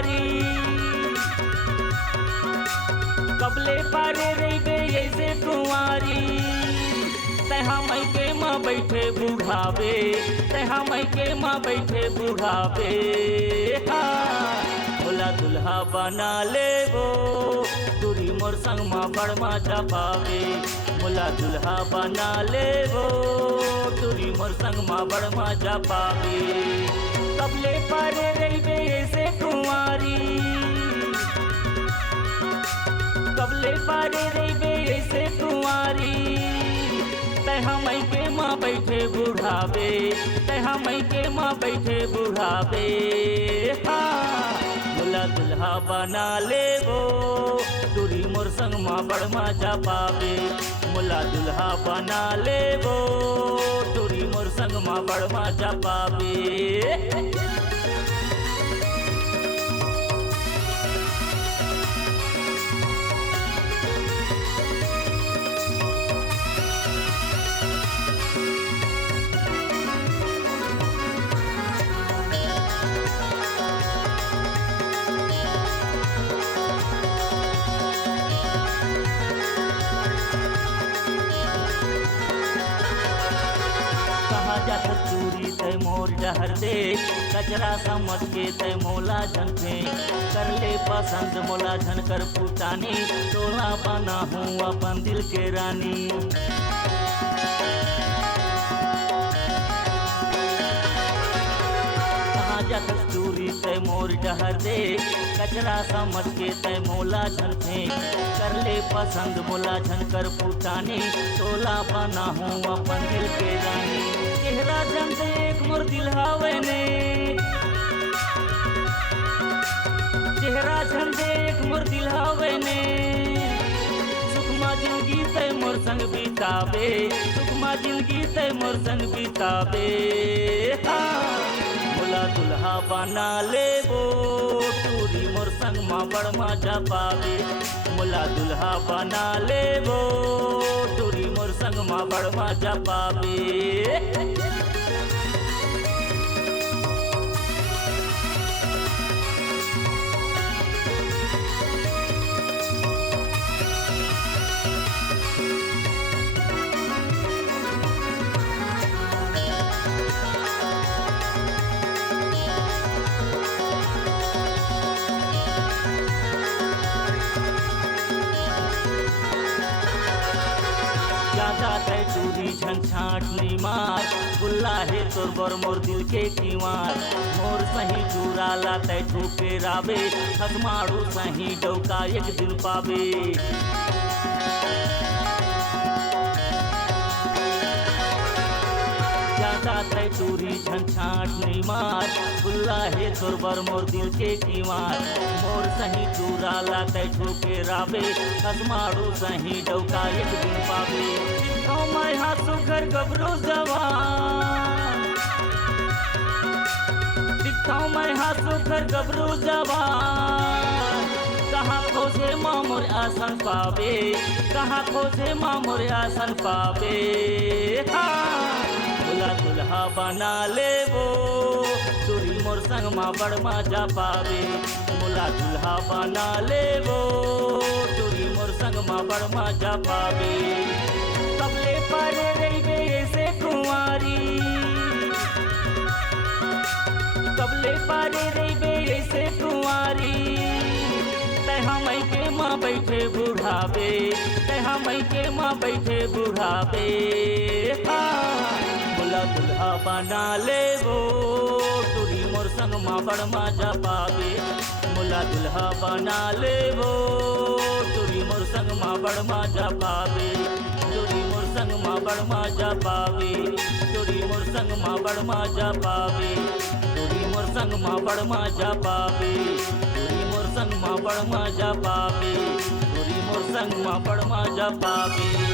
कुंवारी कबले पारे रही ऐसे कुंवारी तहा मई के माँ बैठे बुढ़ावे तहा मई के माँ बैठे बुढ़ावे बोला दुल्हा बना ले वो तुरी मोर संग माँ बड़मा जपावे बोला दुल्हा बना ले वो तुरी मोर संग माँ बड़मा जपावे कबले पारे रही ऐसे कुंवारी कबले पारे रही ऐसे कुंवारी तहा मई के माँ बैठे बुढ़ावे तहा मई के माँ बैठे बुढ़ावे बोला दुल्हा बना ले वो तुरी मोर संग माँ बड़मा जपावे बोला दुल्हा बना ले वो तुरी मोर संग माँ बड़मा जपावे जात चूरी तय मोर जहर दे कचरा समझ के तय मोला झन फेंक कर ले पसंद मोला झन कर पुतानी तोला बना हूँ अपन दिल के रानी जात चूरी तय मोर जहर दे कचरा समझ के तय मोला झन फेंक कर ले पसंद मोला झन कर पुतानी तोला बना हूँ अपन दिल के रानी चेहरा झन देख मोर दिल हावे ने चेहरा झन देख मोर दिल हावे ने सुखमा जिंदगी तय मोर संग बितावे सुखमा जिंदगी तय मोर संग बितावे बोला दुल्हा बना ले वो तुरी मोर संग माँ बड़मा जपावे बोला दुल्हा बना ले वो तुरी मोर संग माँ बड़मा जपावे तय चूरी झन छाटनी मार गुल्ला है तोर बर मोर दिल के कीवार मोर सही चूराला तय ठोके रावे खसमाड़ू सही डौका एक दिन पावे तय चूरी झन छाटनी मार गुल्ला है तोर बर मोर दिल के कीवार मोर सही चूराला तय ठोके रावे खसमाड़ू सही डौका एक दिन पावे मैं हाथों घर गबरू जवान दिखाऊं मैं हाथों घर गबरू जवान कहाँ खोजे माँ मोर आसन पावे कहाँ खोजे माँ मोर आसन पावे बोला दुल्हा बना ले वो तुरी मोर संग माँ बड़मा जपावे बोला दुल्हा बना ले वो तुरी मोर संग माँ बड़मा जपावे कबले पारे रही ऐसे कुंवारी कबले पारे रही ऐसे कुंवारी तहा मई के माँ बैठे बुढ़ावे तहा मई के माँ बैठे बुढ़ावे बोला दुल्हा बना ले वो तुरी मोर संग माँ बड़मा जपावे बोला दुल्हा बना ले वो तुरी मोर संग माँ बड़मा जपावे तुरी मोर संग माँ बड़मा जपावे तुरी मोर संग माँ बड़मा जपावे तुरी मोर संग माँ बड़मा जपावे तुरी मोर संग माँ बड़मा जपावे तुरी मोर संग माँ बड़मा जपावे।